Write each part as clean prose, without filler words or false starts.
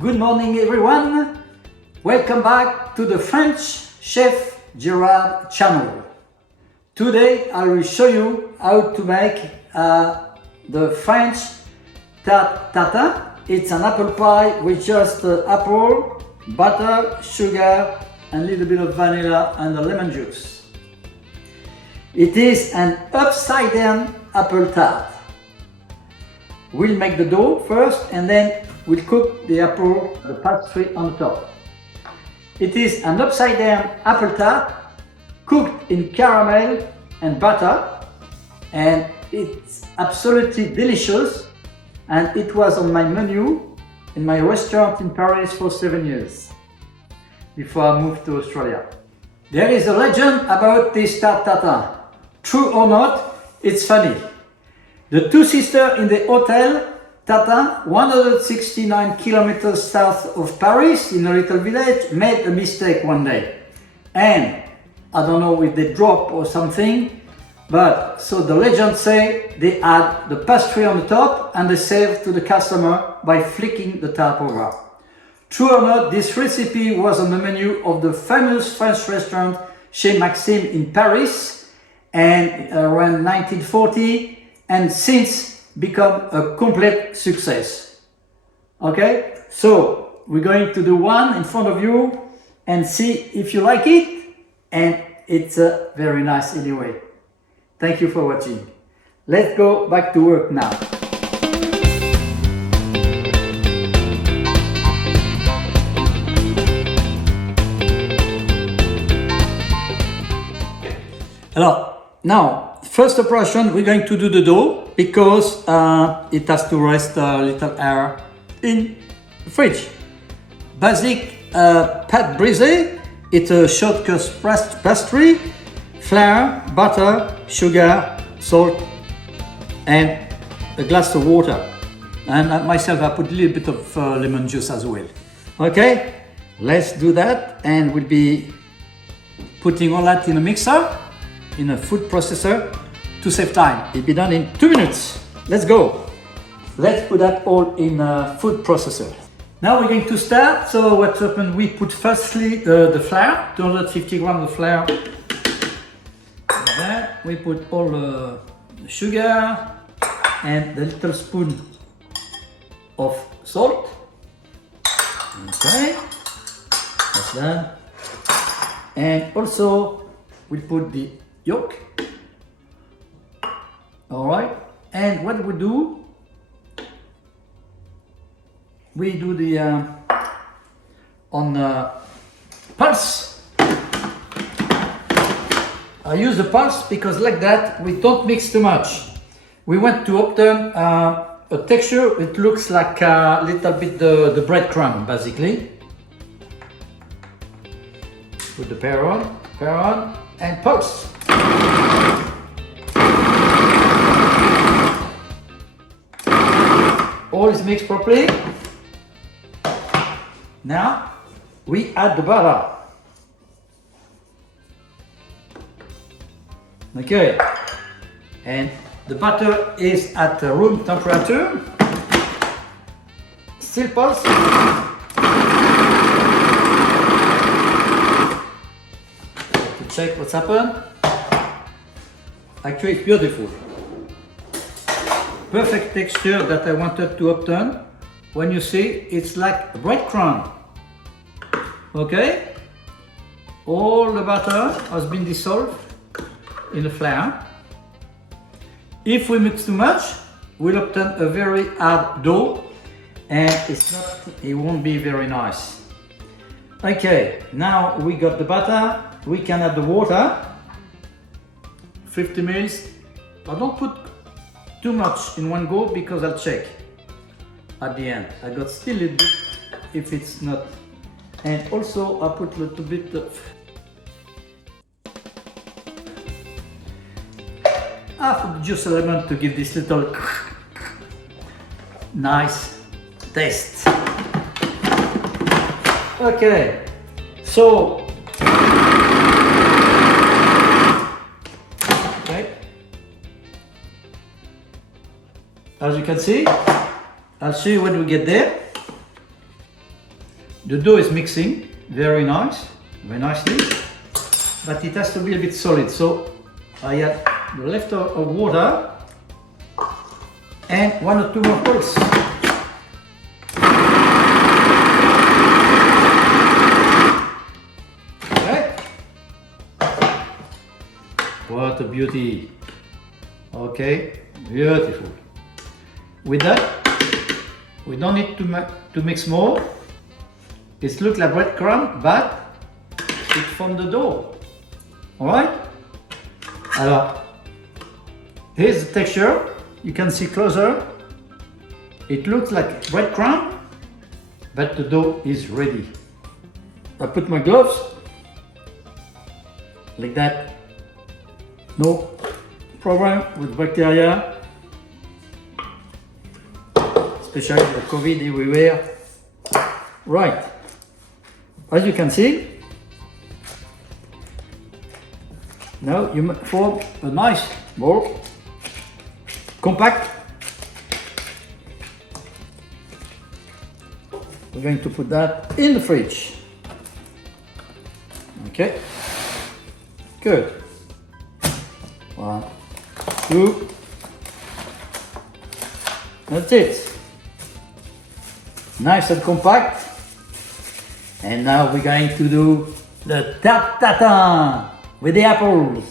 Good morning everyone, welcome back to the French Chef Gerard channel. Today I will show you how to make the French Tart Tatin. It's an apple pie with just apple, butter, sugar and a little bit of vanilla and a lemon juice. It is an upside down apple tart. We'll make the dough first and then we'll cook the apple, the pastry on top. It is an upside down apple tart cooked in caramel and butter, and it's absolutely delicious, and it was on my menu in my restaurant in Paris for 7 years before I moved to Australia. There is a legend about this Tart Tatin. True or not, it's funny. The two sisters in the hotel Tatin, 169 kilometers south of Paris in a little village, made a mistake one day. And I don't know if they dropped or something, but so the legend say they add the pastry on the top and they serve to the customer by flicking the tart over. True or not, this recipe was on the menu of the famous French restaurant Chez Maxime in Paris and around 1940, and since become a complete success. Okay, so we're going to do one in front of you and see if you like it, and it's very nice anyway. Thank you for watching. Let's go back to work now. Now, first operation, we're going to do the dough because it has to rest a little air in the fridge. Basic pâte brisée, it's a short crust pastry, flour, butter, sugar, salt, and a glass of water. And myself, I put a little bit of lemon juice as well. Okay, let's do that, and we'll be putting all that in a mixer, in a food processor, to save time. It'll be done in 2 minutes. Let's go. Let's put that all in a food processor. Now we're going to start. So what's happened, we put firstly the flour, 250 grams of flour. Then we put all the sugar and the little spoon of salt. Okay, that's done. And also we put the yolk. All right, and what we do the on pulse. I use the pulse because like that we don't mix too much. We want to obtain a texture. It looks like a little bit the breadcrumb basically. Put the pear on, and pulse. All is mixed properly. Now we add the butter. Okay, and the butter is at room temperature. Still pulse. To check what's happened. Actually, it's beautiful. Perfect texture that I wanted to obtain. When you see, it's like breadcrumb. Okay, all the butter has been dissolved in the flour. If we mix too much, we'll obtain a very hard dough, and it won't be very nice. Okay, now we got the butter. We can add the water. 50 ml. I don't put too much in one go because I'll check at the end. I got still a little bit if it's not. And also I put a little bit of half of the juice of lemon to give this little nice taste. Okay, so as you can see, I'll show you when we get there. The dough is mixing very nicely, but it has to be a bit solid. So I add the leftover of water and 1 or 2 more pulses. Okay. What a beauty. Okay, beautiful. With that, we don't need to mix more. It looks like breadcrumb, but it's from the dough. Alright? Alors, here's the texture. You can see closer. It looks like breadcrumb, but the dough is ready. I put my gloves like that. No problem with bacteria, especially the COVID everywhere. Right, as you can see, now you form a nice ball, compact. We're going to put that in the fridge. Okay, good. 1, 2, that's it. Nice and compact. And now we're going to do the Tarte Tatin with the apples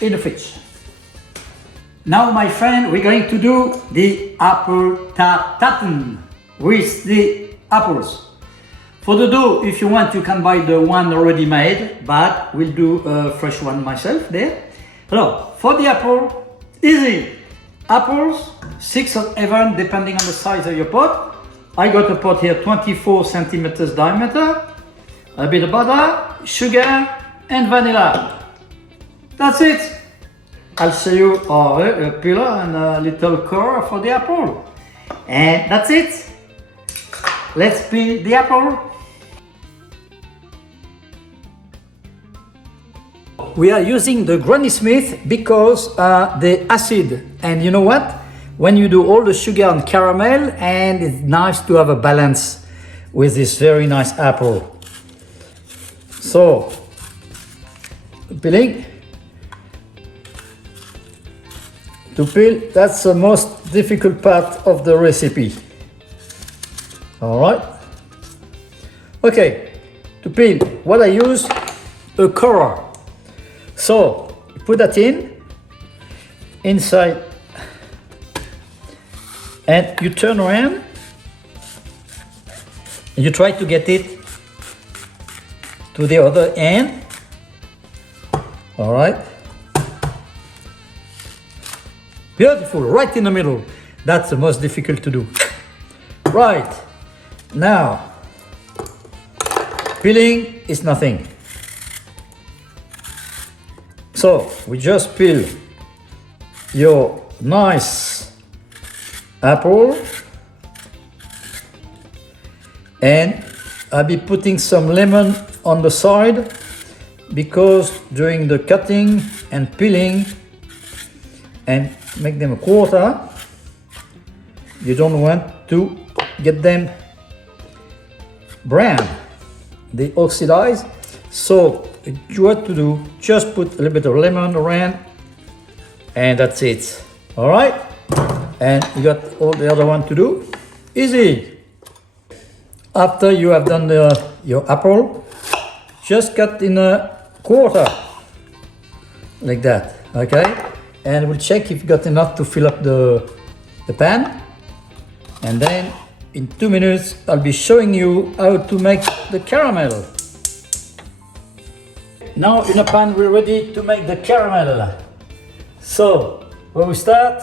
in the fridge. Now, my friend, we're going to do the apple Tart Tatin with the apples. For the dough, if you want, you can buy the one already made, but we'll do a fresh one myself there. So, for the apple, easy. Apples, 6 or 7, depending on the size of your pot. I got a pot here 24 centimeters diameter, a bit of butter, sugar, and vanilla. That's it. I'll show you a peeler and a little core for the apple. And that's it. Let's peel the apple. We are using the Granny Smith because the acid, and you know what? When you do all the sugar and caramel, and it's nice to have a balance with this very nice apple. So, peeling. To peel, that's the most difficult part of the recipe. All right. Okay, to peel, what I use, a core. So, put that inside, and you turn around, and you try to get it to the other end. All right. Beautiful, right in the middle. That's the most difficult to do. Right, now, peeling is nothing. So, we just peel your nice apple, and I'll be putting some lemon on the side because during the cutting and peeling and make them a quarter, you don't want to get them brown, they oxidize. So what you want to do, just put a little bit of lemon around, and that's it. All right, and you got all the other one to do. Easy. After you have done your apple, just cut in a quarter like that. Okay, and we'll check if you got enough to fill up the pan, and then in 2 minutes I'll be showing you how to make the caramel. Now in a pan we're ready to make the caramel. So when we start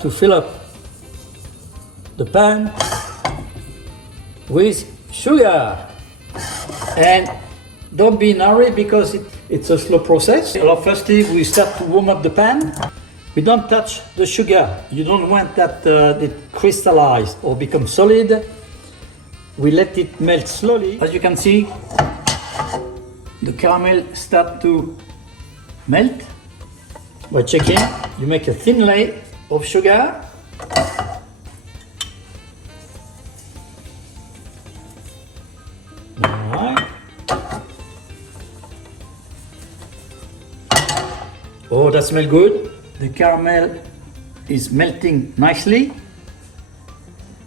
to fill up the pan with sugar, and don't be in a hurry because it's a slow process. So firstly we start to warm up the pan. We don't touch the sugar. You don't want that it crystallize or become solid. We let it melt slowly. As you can see, the caramel start to melt. By checking, you make a thin layer of sugar. that smells good. The caramel is melting nicely.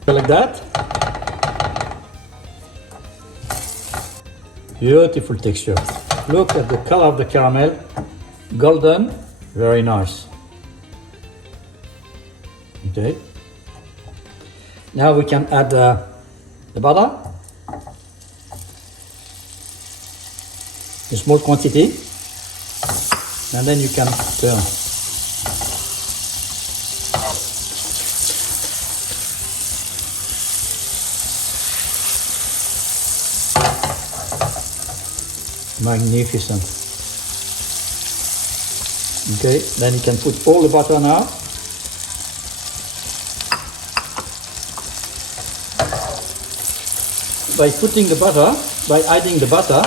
Like that. Beautiful texture. Look at the color of the caramel. Golden, very nice. Okay. Now we can add the butter. A small quantity. And then you can turn. Magnificent. Okay, then you can put all the butter now. By putting the butter, by adding the butter,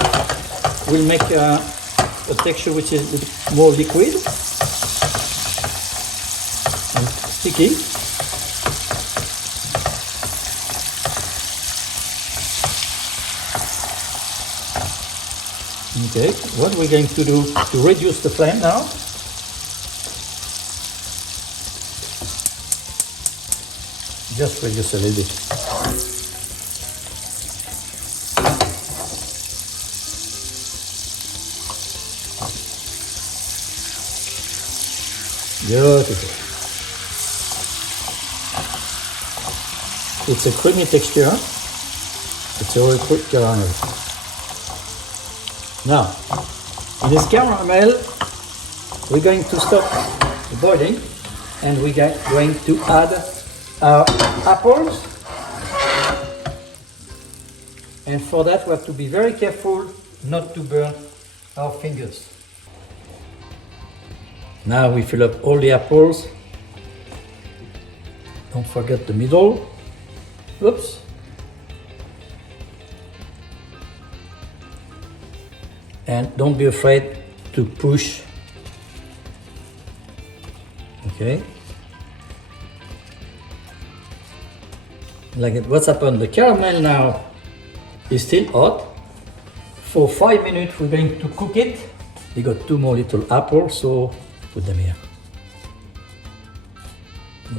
we'll make a texture which is a bit more liquid and sticky. Okay, what we're going to do to reduce the flame now, just reduce a little bit. Beautiful. It's a creamy texture. It's a very quick caramel. Now, in this caramel, we're going to stop the boiling and we're going to add our apples. And for that, we have to be very careful not to burn our fingers. Now we fill up all the apples. Don't forget the middle. Oops. And don't be afraid to push. Okay. Like it. What's happened? The caramel now is still hot. For 5 minutes we're going to cook it. We got 2 more little apples, so put them here.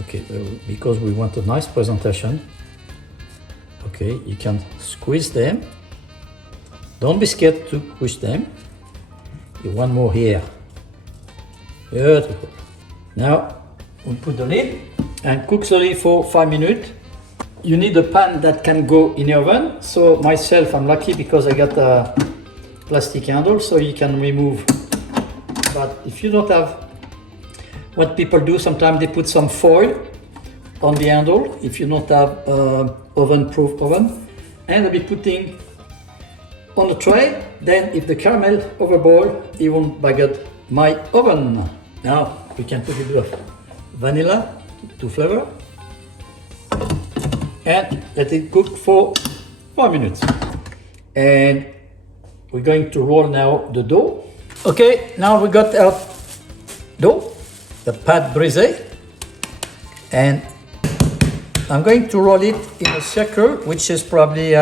Okay, because we want a nice presentation. Okay, you can squeeze them. Don't be scared to push them. One more here. Beautiful. Now we put the lid and cook slowly for 5 minutes. You need a pan that can go in the oven. So myself, I'm lucky because I got a plastic handle, so you can remove. But if you don't have, what people do sometimes they put some foil on the handle. If you don't have oven-proof oven, and I'll be putting on the tray, then if the caramel overboil, it won't bug my oven. Now we can put a bit of vanilla to flavor and let it cook for 4 minutes. And we're going to roll now the dough. Okay, now we got our dough, the pâte brisée, and I'm going to roll it in a circle, which is probably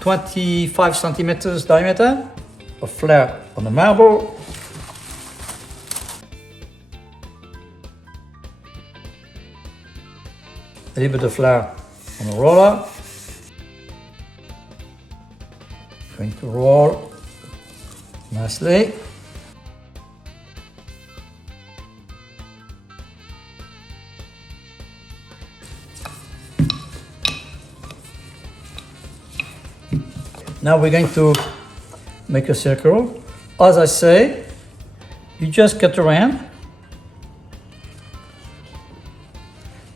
25 centimeters diameter of flour on the marble. A little bit of flour on the roller. Going to roll nicely. Now we're going to make a circle. As I say, you just cut around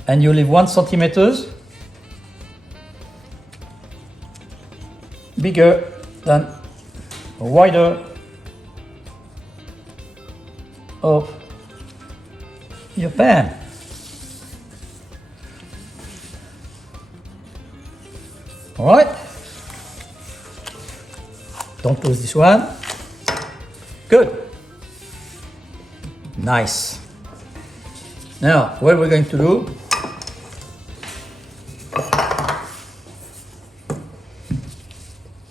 and you leave 1 centimeters bigger than wider of your pan. All right. Don't lose this one. Good. Nice. Now, what we're going to do,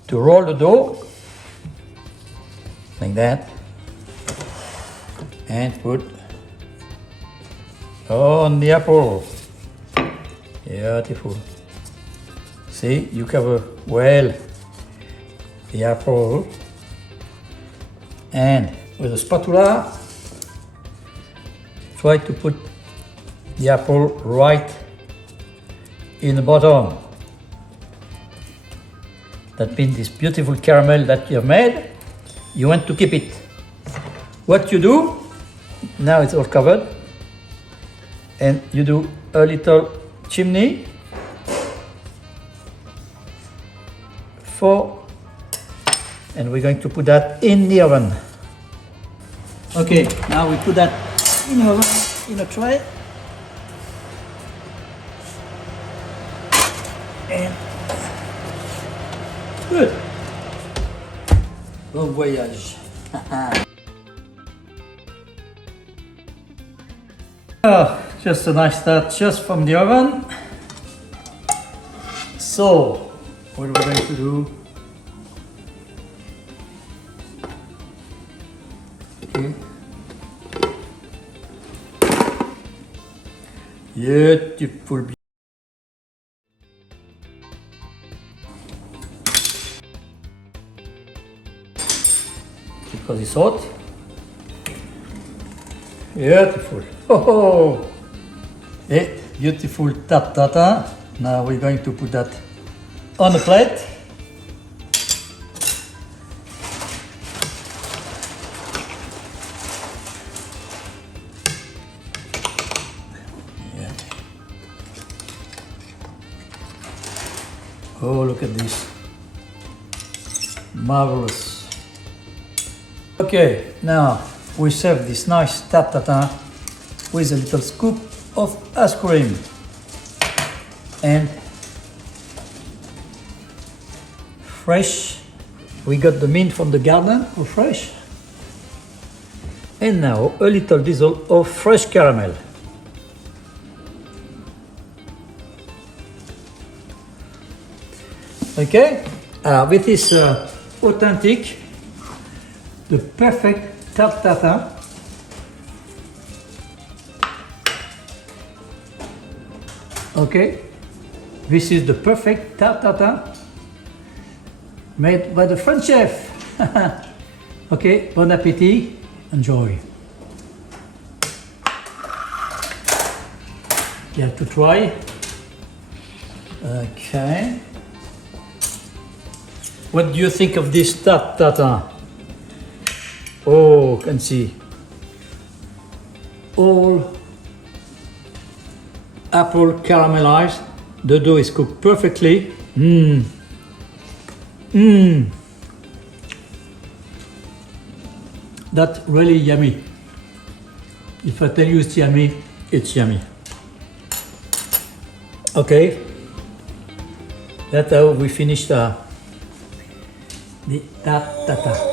to roll the dough, like that, and put on the apple. Beautiful. See, you cover well the apple, and with a spatula, try to put the apple right in the bottom. That means this beautiful caramel that you have made, you want to keep it. What you do, now it's all covered, and you do a little chimney and we're going to put that in the oven. Okay, now we put that in the oven, in a tray. And good. Bon voyage. Oh, just a nice start just from the oven. So, what are we going to do? Okay. Beautiful. Because it's hot. Beautiful. Oh, hey, beautiful tarte tatin. Now we're going to put that on a plate. Yeah. Oh, look at this. Marvelous. Okay, now we serve this nice tarte tatin with a little scoop of ice cream. And fresh, we got the mint from the garden, or fresh. And now a little drizzle of fresh caramel. Okay, with this authentic, the perfect tarte tatin. Okay, this is the perfect tarte tatin made by the French chef. Okay, bon appétit, enjoy. You have to try. Okay. What do you think of this tarte tatin? Oh, can see. All apple caramelized. The dough is cooked perfectly. That's really yummy. If I tell you it's yummy, it's yummy. Okay, that's how we finished the tarte tatin.